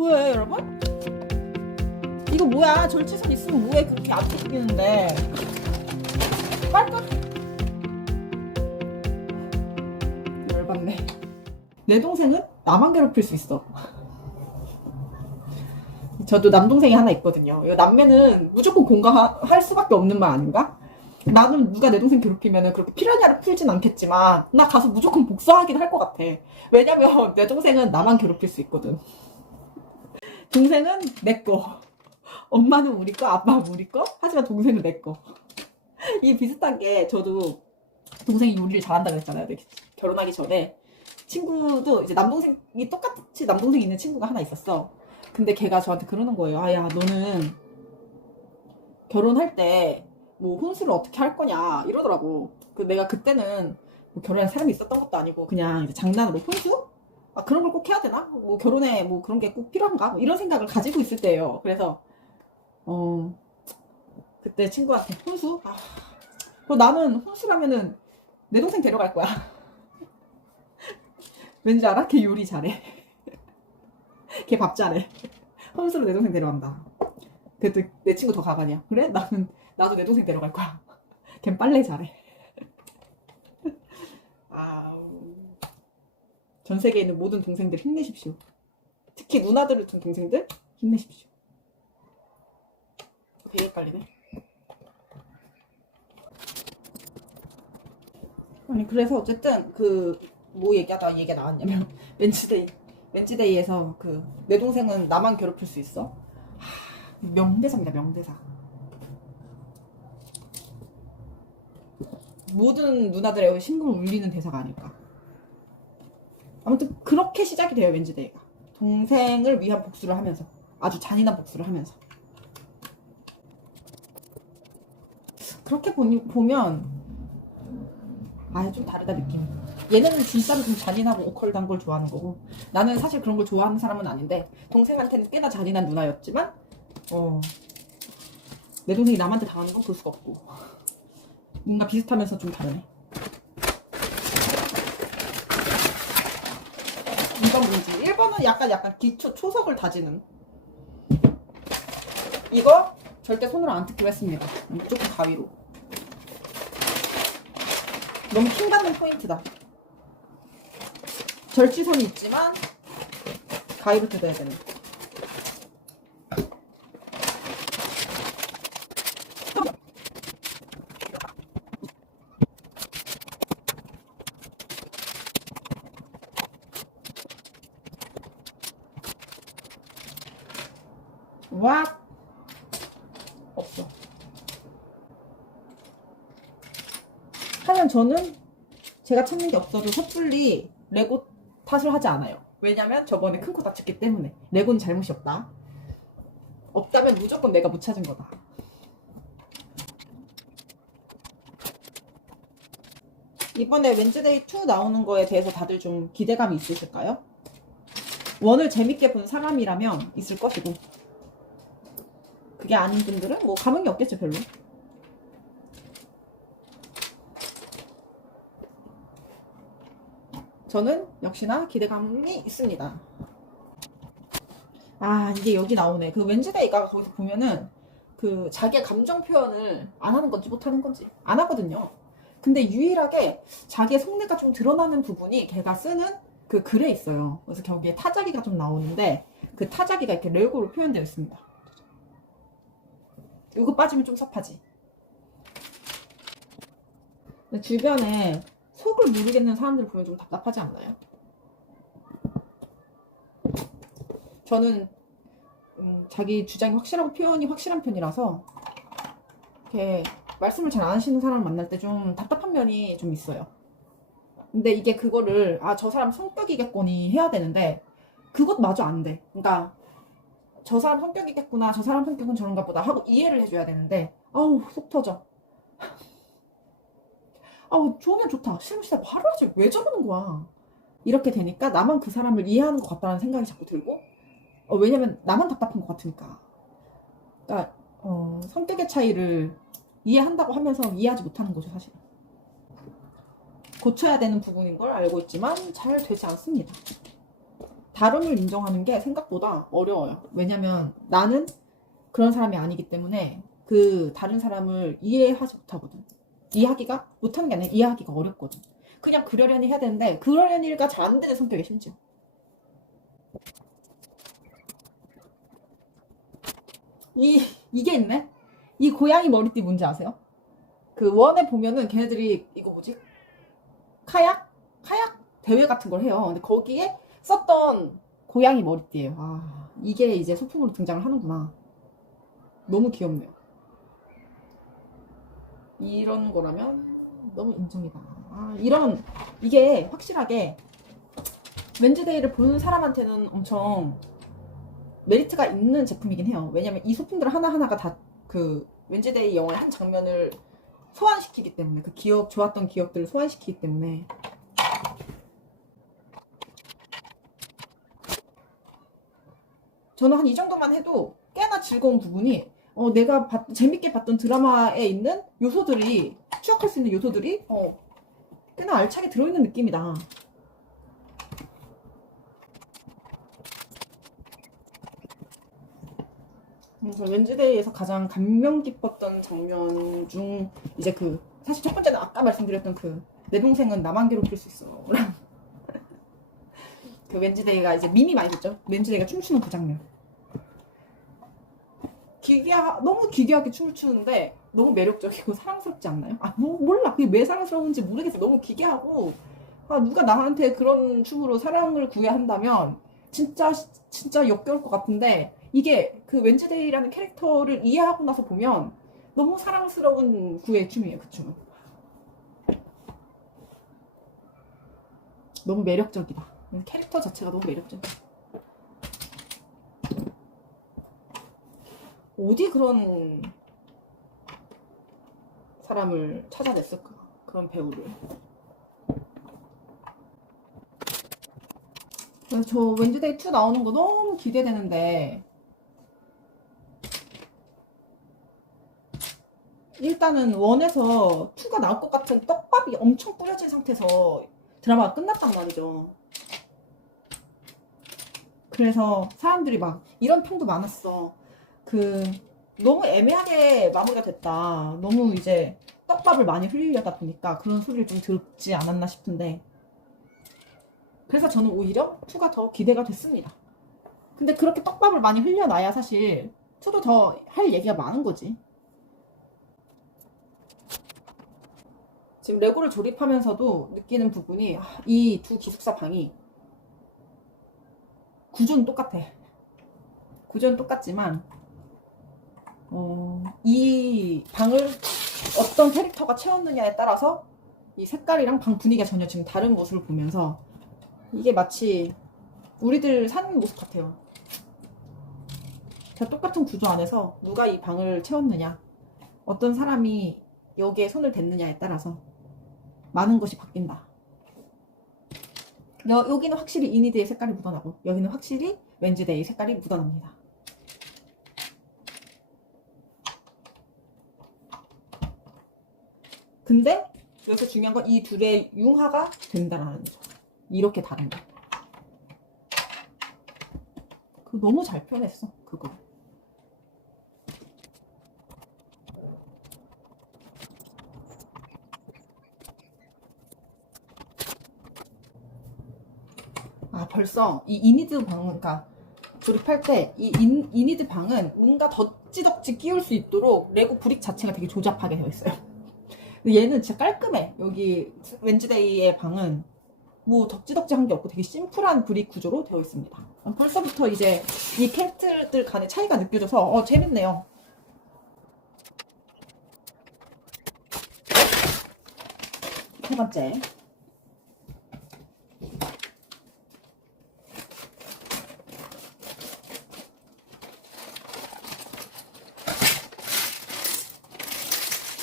보여요 여러분? 이거 뭐야? 절치선 있으면 뭐해 그렇게 안 튀기는데. 깔끔. 열받네. 내 동생은 나만 괴롭힐 수 있어. 저도 남동생이 하나 있거든요. 이거 남매는 무조건 공감할 수밖에 없는 말 아닌가? 나는 누가 내 동생 괴롭히면 그렇게 피라냐를 풀진 않겠지만 나 가서 무조건 복수하긴 할 것 같아. 왜냐면 내 동생은 나만 괴롭힐 수 있거든. 동생은 내 거, 엄마는 우리 거, 아빠는 우리 거, 하지만 동생은 내 거. 이 비슷한 게 저도 동생이 요리를 잘한다고 했잖아요. 결혼하기 전에 친구도 이제 남동생이 똑같이 남동생 있는 친구가 하나 있었어. 근데 걔가 저한테 그러는 거예요. 아야 너는 결혼할 때 뭐 혼수를 어떻게 할 거냐 이러더라고. 내가 그때는 뭐 결혼할 사람이 있었던 것도 아니고 그냥 이제 장난으로 혼수? 아 그런 걸 꼭 해야 되나? 뭐 결혼에 뭐 그런 게 꼭 필요한가? 뭐 이런 생각을 가지고 있을 때예요. 그래서 그때 친구한테 혼수? 아 그럼 나는 혼수라면은 내 동생 데려갈 거야. 왠지 알아? 걔 요리 잘해. 걔 밥 잘해. 혼수로 내 동생 데려간다. 그랬더니 내 친구 더 가관이야. 그래? 나도 내 동생 데려갈 거야. 걘 빨래 잘해. 전 세계에 있는 모든 동생들 힘내십시오. 특히 누나들을 둔 동생들 힘내십시오. 되게 헷갈리네. 아니 그래서 어쨌든 뭐 얘기하다 얘기가 나왔냐면 멘치데이에서 내 동생은 나만 괴롭힐 수 있어. 명대사입니다. 명대사. 모든 누나들의 심금을 울리는 대사가 아닐까. 아무튼 그렇게 시작이 돼요. 멘치데이가 동생을 위한 복수를 하면서, 아주 잔인한 복수를 하면서. 그렇게 보면 좀 다르다 느낌이. 얘네는 진짜로 좀 잔인하고 오컬드한 걸 좋아하는 거고, 나는 사실 그런 걸 좋아하는 사람은 아닌데 동생한테는 꽤나 잔인한 누나였지만 내 동생이 남한테 당하는 건 그럴 수가 없고, 뭔가 비슷하면서 좀 다르네. 이건 뭐지? 1번은 약간 기초 초석을 다지는. 이거 절대 손으로 안 뜯기로 했습니다. 무조건 가위로. 너무 킹받는 포인트다. 절지선이 있지만 가위로 뜯어야 되는. 와 없어. 하지만 저는 제가 찾는 게 없어도 섣불리 레고 탓을 하지 않아요. 왜냐면 저번에 큰 코 다쳤기 때문에. 레고는 잘못이 없다. 없다면 무조건 내가 못 찾은 거다. 이번에 웬즈데이 2 나오는 거에 대해서 다들 좀 기대감이 있으실까요? 원을 재밌게 본 사람이라면 있을 것이고, 그게 아닌 분들은 뭐 감흥이 없겠죠. 별로. 저는 역시나 기대감이 있습니다. 이게 여기 나오네. 웬즈데이가 거기서 보면은 자기의 감정 표현을 안 하는 건지 못 하는 건지 안 하거든요. 근데 유일하게 자기의 속내가 좀 드러나는 부분이 걔가 쓰는 글에 있어요. 그래서 거기에 타자기가 좀 나오는데 그 타자기가 이렇게 레고로 표현되어 있습니다. 이거 빠지면 좀 섭하지. 근데 주변에 속을 모르겠는 사람들 보면 좀 답답하지 않나요? 저는 자기 주장이 확실하고 표현이 확실한 편이라서 이렇게 말씀을 잘 안 하시는 사람을 만날 때 좀 답답한 면이 좀 있어요. 근데 이게 그거를 저 사람 성격이겠거니 해야 되는데 그것마저 안 돼. 그러니까 저 사람 성격이겠구나, 저 사람 성격은 저런가 보다 하고 이해를 해줘야 되는데 속 터져. 좋으면 좋다, 싫으면 싫다, 화를 하지 왜 저러는 거야. 이렇게 되니까 나만 그 사람을 이해하는 것 같다는 생각이 자꾸 들고, 왜냐면 나만 답답한 것 같으니까. 그러니까 성격의 차이를 이해한다고 하면서 이해하지 못하는 거죠, 사실. 고쳐야 되는 부분인 걸 알고 있지만 잘 되지 않습니다. 다름을 인정하는 게 생각보다 어려워요. 왜냐면 나는 그런 사람이 아니기 때문에 그 다른 사람을 이해하지 못하거든. 이해하기가 못하는 게 아니라 이해하기가 어렵거든. 그냥 그러려니 해야 되는데 그러려니가 잘 안 되는 성격이 심지어. 이게 있네. 이 고양이 머리띠 뭔지 아세요? 그 원에 보면은 걔네들이 이거 뭐지? 카약 대회 같은 걸 해요. 근데 거기에 썼던 고양이 머리띠예요. 아, 이게 이제 소품으로 등장을 하는구나. 너무 귀엽네요. 이런 거라면 너무 인정이다. 아, 이게 확실하게 웬즈데이를 보는 사람한테는 엄청 메리트가 있는 제품이긴 해요. 왜냐면 이 소품들 하나하나가 다 그 웬즈데이 영화의 한 장면을 소환시키기 때문에, 그 좋았던 기억들을 소환시키기 때문에. 저는 한 이 정도만 해도 꽤나 즐거운 부분이, 내가 재밌게 봤던 드라마에 있는 요소들이, 추억할 수 있는 요소들이 꽤나 알차게 들어있는 느낌이다. 그래서 웬즈데이에서 가장 감명 깊었던 장면 중 이제 사실 첫 번째는 아까 말씀드렸던 내 동생은 나만 괴롭힐 수 있어 그 웬즈데이가 이제 밈이 많이 됐죠. 웬즈데이가 춤추는 그 장면. 너무 기괴하게 춤을 추는데 너무 매력적이고 사랑스럽지 않나요? 몰라. 그게 왜 사랑스러운지 모르겠어. 너무 기괴하고, 누가 나한테 그런 춤으로 사랑을 구해야 한다면 진짜 역겨울 것 같은데, 이게 그 웬즈데이라는 캐릭터를 이해하고 나서 보면 너무 사랑스러운 구애의 춤이에요. 그 춤은 너무 매력적이다. 캐릭터 자체가 너무 매력적이다. 어디 그런 사람을 찾아냈을까? 그런 배우를. 그래서 저 웬즈데이 2 나오는 거 너무 기대되는데, 일단은 1에서 2가 나올 것 같은 떡밥이 엄청 뿌려진 상태에서 드라마가 끝났단 말이죠. 그래서 사람들이 막 이런 평도 많았어. 너무 애매하게 마무리가 됐다. 너무 이제 떡밥을 많이 흘리려다 보니까 그런 소리를 좀 듣지 않았나 싶은데, 그래서 저는 오히려 2가 더 기대가 됐습니다. 근데 그렇게 떡밥을 많이 흘려놔야 사실 2도 더 할 얘기가 많은 거지. 지금 레고를 조립하면서도 느끼는 부분이, 이 두 기숙사 방이 구조는 똑같아. 구조는 똑같지만 이 방을 어떤 캐릭터가 채웠느냐에 따라서 이 색깔이랑 방 분위기가 전혀 지금 다른 모습을 보면서 이게 마치 우리들 사는 모습 같아요. 다 똑같은 구조 안에서 누가 이 방을 채웠느냐, 어떤 사람이 여기에 손을 댔느냐에 따라서 많은 것이 바뀐다. 여기는 확실히 이니드의 색깔이 묻어나고, 여기는 확실히 웬즈데이 색깔이 묻어납니다. 근데 여기서 중요한 건 이 둘의 융화가 된다라는 거죠. 이렇게 다른다. 너무 잘 표현했어, 그거. 벌써 이 이니드 방은, 그러니까 조립할 때 이 이니드 방은 뭔가 덕지덕지 끼울 수 있도록 레고 브릭 자체가 되게 조잡하게 되어 있어요. 근데 얘는 진짜 깔끔해. 여기 웬즈데이의 방은 뭐 덕지덕지한 게 없고 되게 심플한 브릭 구조로 되어 있습니다. 벌써부터 이제 이 캐릭터들 간의 차이가 느껴져서 재밌네요. 세 번째.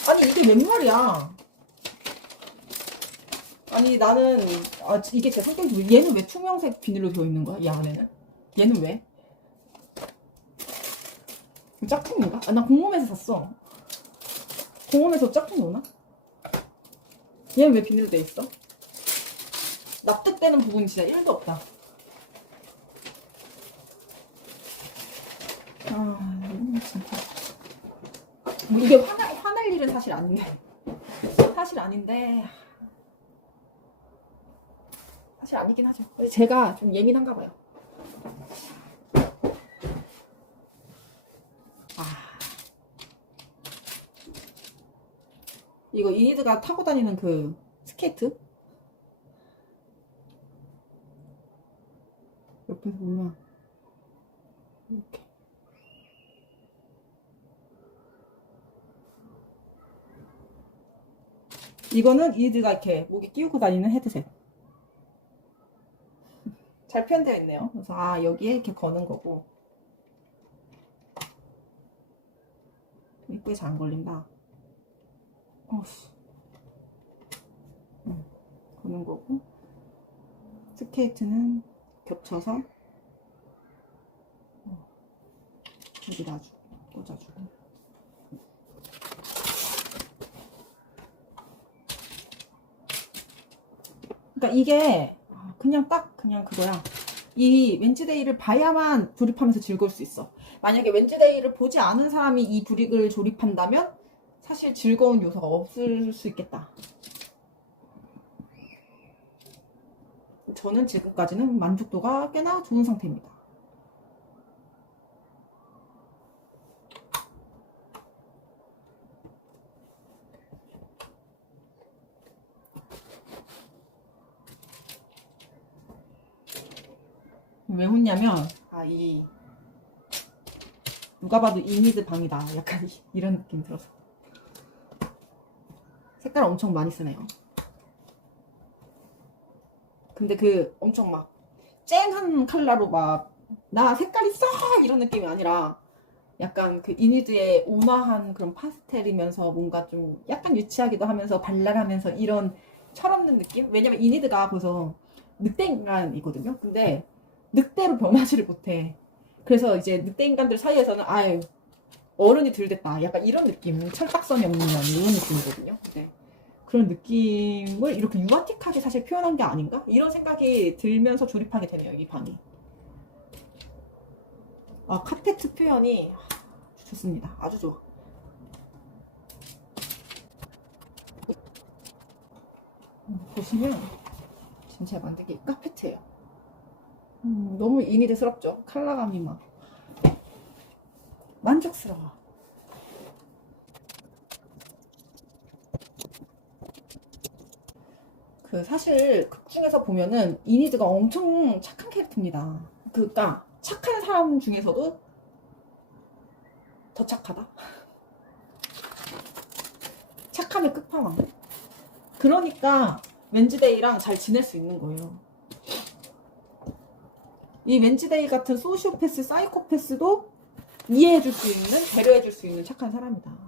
아니 이게 웬 말이야. 아니 나는 이게 제 성격이, 얘는 왜 투명색 비닐로 되어 있는 거야? 이 안에는? 얘는 왜? 짝퉁인가? 나 공홈에서 샀어. 공홈에서 짝퉁 오나? 얘는 왜 비닐로 돼 있어? 납득되는 부분이 진짜 1도 없다. 진짜. 뭐 이게 화날 일은 사실 아닌데. 사실 아닌데. 사실 아니긴 하죠. 제가 좀 예민한가 봐요. 이거 이니드가 타고 다니는 그 스케이트? 옆에서 보면 이렇게 이거는 이니드가 이렇게 목에 끼우고 다니는 헤드셋. 잘 표현되어 있네요. 그래서 여기에 이렇게 거는 거고 이쁘게 잘 안 걸린다. 거는 거고 스케이트는 겹쳐서 여기 놔주고 꽂아주고. 그러니까 이게 그냥 그거야. 이 웬즈데이를 봐야만 조립하면서 즐거울 수 있어. 만약에 웬즈데이를 보지 않은 사람이 이 브릭을 조립한다면 사실 즐거운 요소가 없을 수 있겠다. 저는 지금까지는 만족도가 꽤나 좋은 상태입니다. 왜 웃냐면 누가 봐도 이니드 방이다 약간 이런 느낌 들어서. 색깔 엄청 많이 쓰네요. 근데 그 엄청 막 쨍한 컬러로 막 나 색깔 있어 이런 느낌이 아니라 약간 그 이니드의 온화한 그런 파스텔이면서 뭔가 좀 약간 유치하기도 하면서 발랄하면서 이런 철없는 느낌? 왜냐면 이니드가 벌써 늑대 인간이거든요. 근데 늑대로 변하지를 못해. 그래서 이제 늑대 인간들 사이에서는 어른이 덜 됐다 약간 이런 느낌, 철딱선이 없는 이런 느낌이거든요. 네. 그런 느낌을 이렇게 유아틱하게 사실 표현한 게 아닌가? 이런 생각이 들면서 조립하게 되네요, 이 방이. 카페트 표현이 좋습니다. 아주 좋아. 보시면 지금 제가 만든 게 카페트예요. 너무 이니드스럽죠? 컬러감이 막 만족스러워. 사실 극 중에서 보면은 이니드가 엄청 착한 캐릭터입니다. 그러니까 착한 사람 중에서도 더 착하다. 착함의 끝판왕. 그러니까 웬즈데이랑 잘 지낼 수 있는 거예요. 이 웬즈데이 같은 소시오패스, 사이코패스도 이해해줄 수 있는, 배려해줄 수 있는 착한 사람이다.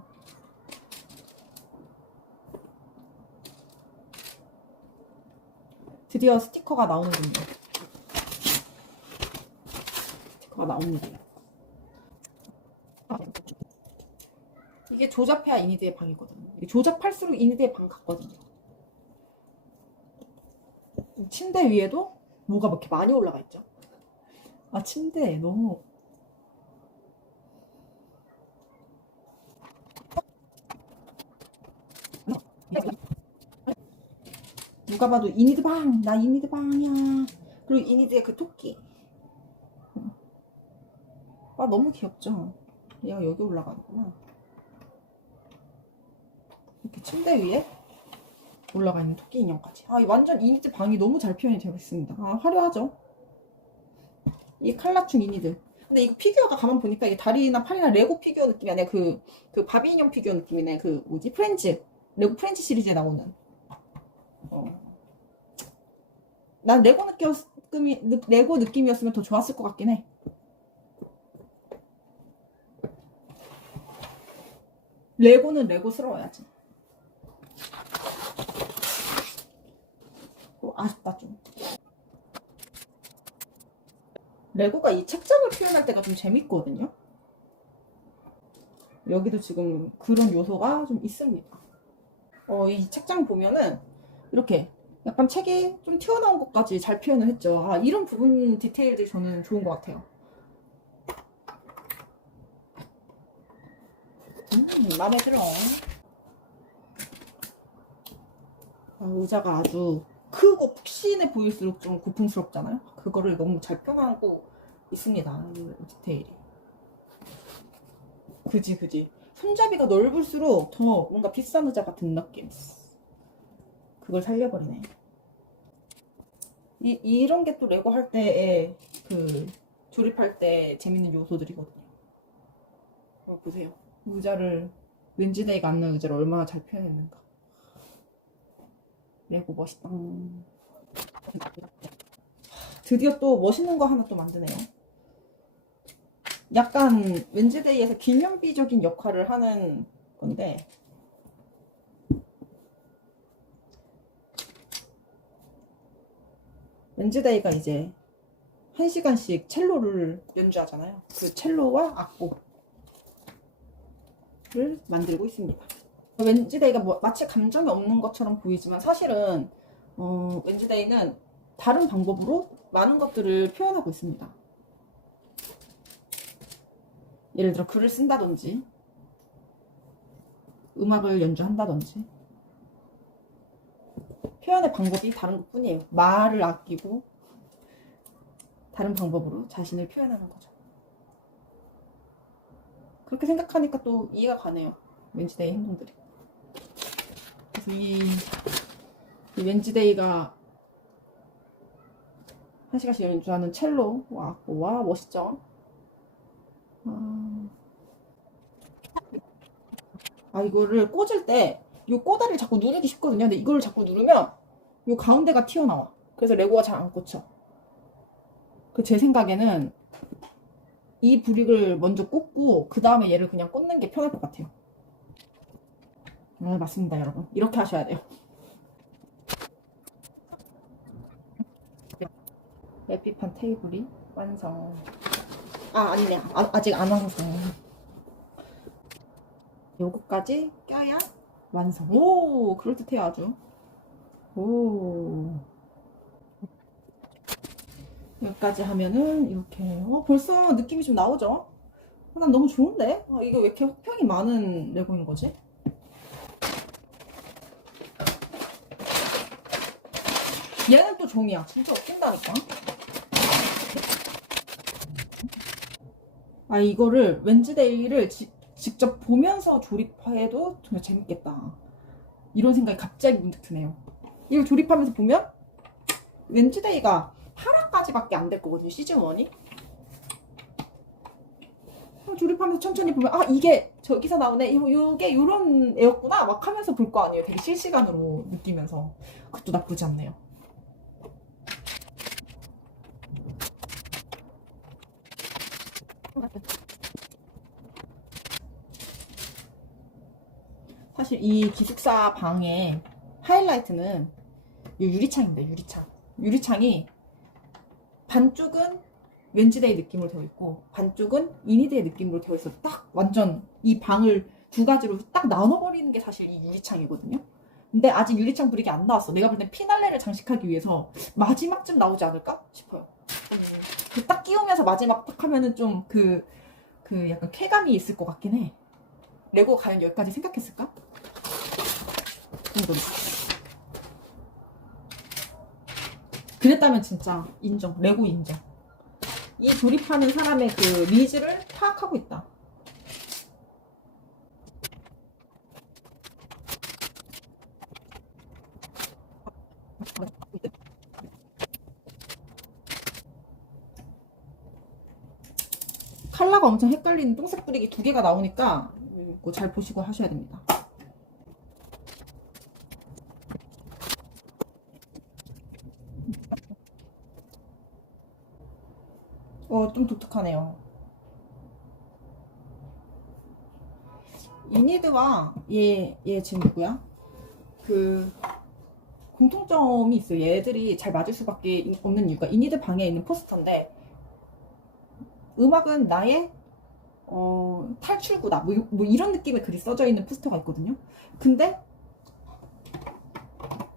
드디어 스티커가 나오는군요. 스티커가 나옵니다. 이게 조잡해야 이니드의 방이거든요. 조잡할수록 이니드의 방 같거든요. 침대 위에도 뭐가 이렇게 많이 올라가 있죠. 침대 너무 누가 봐도 이니드 방, 나 이니드 방이야. 그리고 이니드의 그 토끼. 너무 귀엽죠. 얘가 여기 올라가는구나. 이렇게 침대 위에 올라가 있는 토끼 인형까지. 완전 이니드 방이 너무 잘 표현이 되어 있습니다. 화려하죠. 이게 칼라춘 이니드. 근데 이거 피규어가 가만 보니까 이게 다리나 팔이나 레고 피규어 느낌이 아니라 그 바비 인형 피규어 느낌이네. 프렌즈. 레고 프렌즈 시리즈에 나오는. 난 레고 느낌이었으면 더 좋았을 것 같긴 해. 레고는 레고스러워야지. 아쉽다 좀. 레고가 이 책장을 표현할 때가 좀 재밌거든요. 여기도 지금 그런 요소가 좀 있습니다. 이 책장 보면은 이렇게 약간 책이 좀 튀어나온 것까지 잘 표현을 했죠. 이런 부분 디테일들이 저는 좋은 것 같아요. 마음에 들어. 의자가 아주 크고 푹신해 보일수록 좀 고풍스럽잖아요. 그거를 너무 잘 표현하고 있습니다. 이 디테일이. 그지. 손잡이가 넓을수록 더 뭔가 비싼 의자 같은 느낌. 그걸 살려버리네. 이런 게 또 레고 할 때에 조립할 때 재밌는 요소들이거든요. 보세요. 의자를 웬즈데이가 앉는 의자를 얼마나 잘 표현했는가. 레고 멋있다. 드디어 또 멋있는 거 하나 또 만드네요. 약간 웬즈데이에서 기념비적인 역할을 하는 건데, 웬즈데이가 이제 1시간씩 첼로를 연주하잖아요. 그 첼로와 악보를 만들고 있습니다. 웬즈데이가 마치 감정이 없는 것처럼 보이지만 사실은 웬즈데이는 다른 방법으로 많은 것들을 표현하고 있습니다. 예를 들어 글을 쓴다든지 음악을 연주한다든지 표현의 방법이 다른 것 뿐이에요. 말을 아끼고 다른 방법으로 자신을 표현하는 거죠. 그렇게 생각하니까 또 이해가 가네요. 웬즈데이 행동들이. 그래서 이 웬즈데이가 1시간씩 연주하는 첼로와 악보와 멋있죠? 이거를 꽂을 때 이 꼬다리를 자꾸 누르기 쉽거든요. 근데 이걸 자꾸 누르면 이 가운데가 튀어나와. 그래서 레고가 잘 안 꽂혀. 제 생각에는 이 브릭을 먼저 꽂고 그 다음에 얘를 그냥 꽂는 게 편할 것 같아요. 맞습니다, 여러분. 이렇게 하셔야 돼요. 에피판 테이블이 완성. 아니네. 아직 안 완성. 요거까지 껴야 완성. 오, 그럴듯해요, 아주. 오. 여기까지 하면은 이렇게 벌써 느낌이 좀 나오죠? 난 너무 좋은데? 이게 왜 이렇게 혹평이 많은 레고인 거지? 얘는 또 종이야. 진짜 웃긴다니까. 이거를 웬즈데이를 직접 보면서 조립해도 정말 재밌겠다. 이런 생각이 갑자기 문득 드네요. 이걸 조립하면서 보면 웬즈데이가 8화까지밖에 안 될 거거든요. 시즌1이. 조립하면서 천천히 보면 이게 저기서 나오네. 이게 요런 애였구나. 막 하면서 볼 거 아니에요. 되게 실시간으로 느끼면서. 그것도 나쁘지 않네요. 사실 이 기숙사 방의 하이라이트는 이 유리창입니다. 유리창이 반쪽은 웬즈데이 느낌으로 되어 있고 반쪽은 이니드의 느낌으로 되어 있어. 딱 완전 이 방을 두 가지로 딱 나눠버리는 게 사실 이 유리창이거든요. 근데 아직 유리창 브릭이 안 나왔어. 내가 볼 땐 피날레를 장식하기 위해서 마지막쯤 나오지 않을까 싶어요. 딱 끼우면서 마지막 딱 하면은 좀 약간 쾌감이 있을 것 같긴 해. 레고 과연 여기까지 생각했을까? 그랬다면 진짜 인정. 레고 인정. 이 조립하는 사람의 니즈를 파악하고 있다. 컬러가 엄청 헷갈리는 똥색 브릭이 2개가 나오니까 이거 잘 보시고 하셔야 됩니다. 좀 독특하네요. 이니드와 얘 지금 누구야? 공통점이 있어요. 얘들이 잘 맞을 수밖에 없는 이유가 이니드 방에 있는 포스터인데 음악은 나의 탈출구다. 뭐 이런 느낌의 글이 써져 있는 포스터가 있거든요. 근데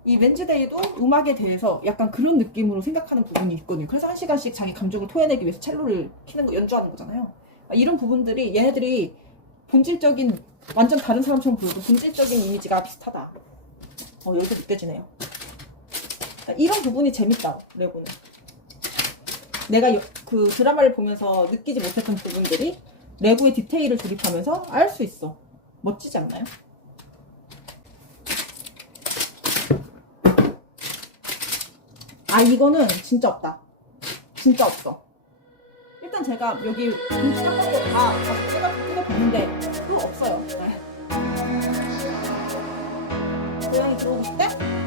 이 웬즈데이도 음악에 대해서 약간 그런 느낌으로 생각하는 부분이 있거든요. 그래서 1시간씩 자기 감정을 토해내기 위해서 첼로를 연주하는 거잖아요. 이런 부분들이 얘네들이 본질적인 완전 다른 사람처럼 보여도 본질적인 이미지가 비슷하다. 여기서 느껴지네요. 그러니까 이런 부분이 재밌다, 레고는. 내가 그 드라마를 보면서 느끼지 못했던 부분들이 레고의 디테일을 조립하면서 알 수 있어. 멋지지 않나요? 이거는 진짜 없다. 진짜 없어. 일단 제가 여기 공지 닦은 거다 뜯어봤는데 그거 없어요. 네. 고양이 들어오고 싶대?